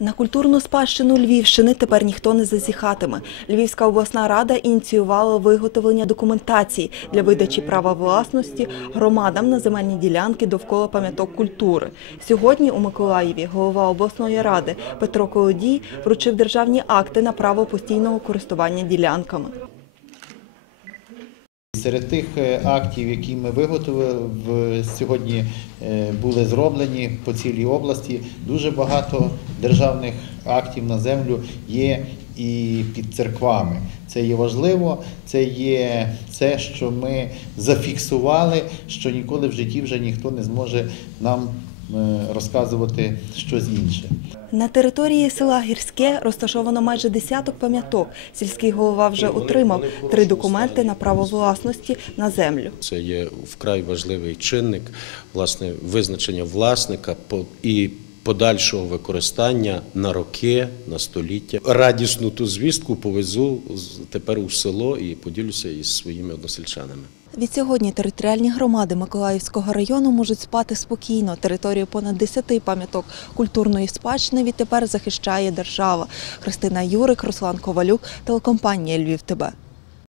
На культурну спадщину Львівщини тепер ніхто не зазіхатиме. Львівська обласна рада ініціювала виготовлення документації для видачі права власності громадам на земельні ділянки довкола пам'яток культури. Сьогодні у Миколаєві голова обласної ради Петро Колодій вручив державні акти на право постійного користування ділянками. Серед тих е, актів, які ми виготовили сьогодні, е, були зроблені по цілій області. Дуже багато державних актів на землю є і під церквами. Це є важливо, це є це, що ми зафіксували, що ніколи в житті вже ніхто не зможе нам е, розказувати щось інше. На території села Гірське розташовано майже десяток пам'яток. Сільський голова вже отримав три документи на право власності на землю. Це є вкрай важливий чинник, власне, визначення власника по- і подальшого використання на роки, на століття. Радісну ту звістку повезу тепер у село і поділюся із своїми односельчанами. Відсьогодні територіальні громади Миколаївського району можуть спати спокійно. Територію понад 10 пам'яток культурної спадщини відтепер захищає держава. Христина Юрик, Руслан Ковалюк, телекомпанія Львів ТБ.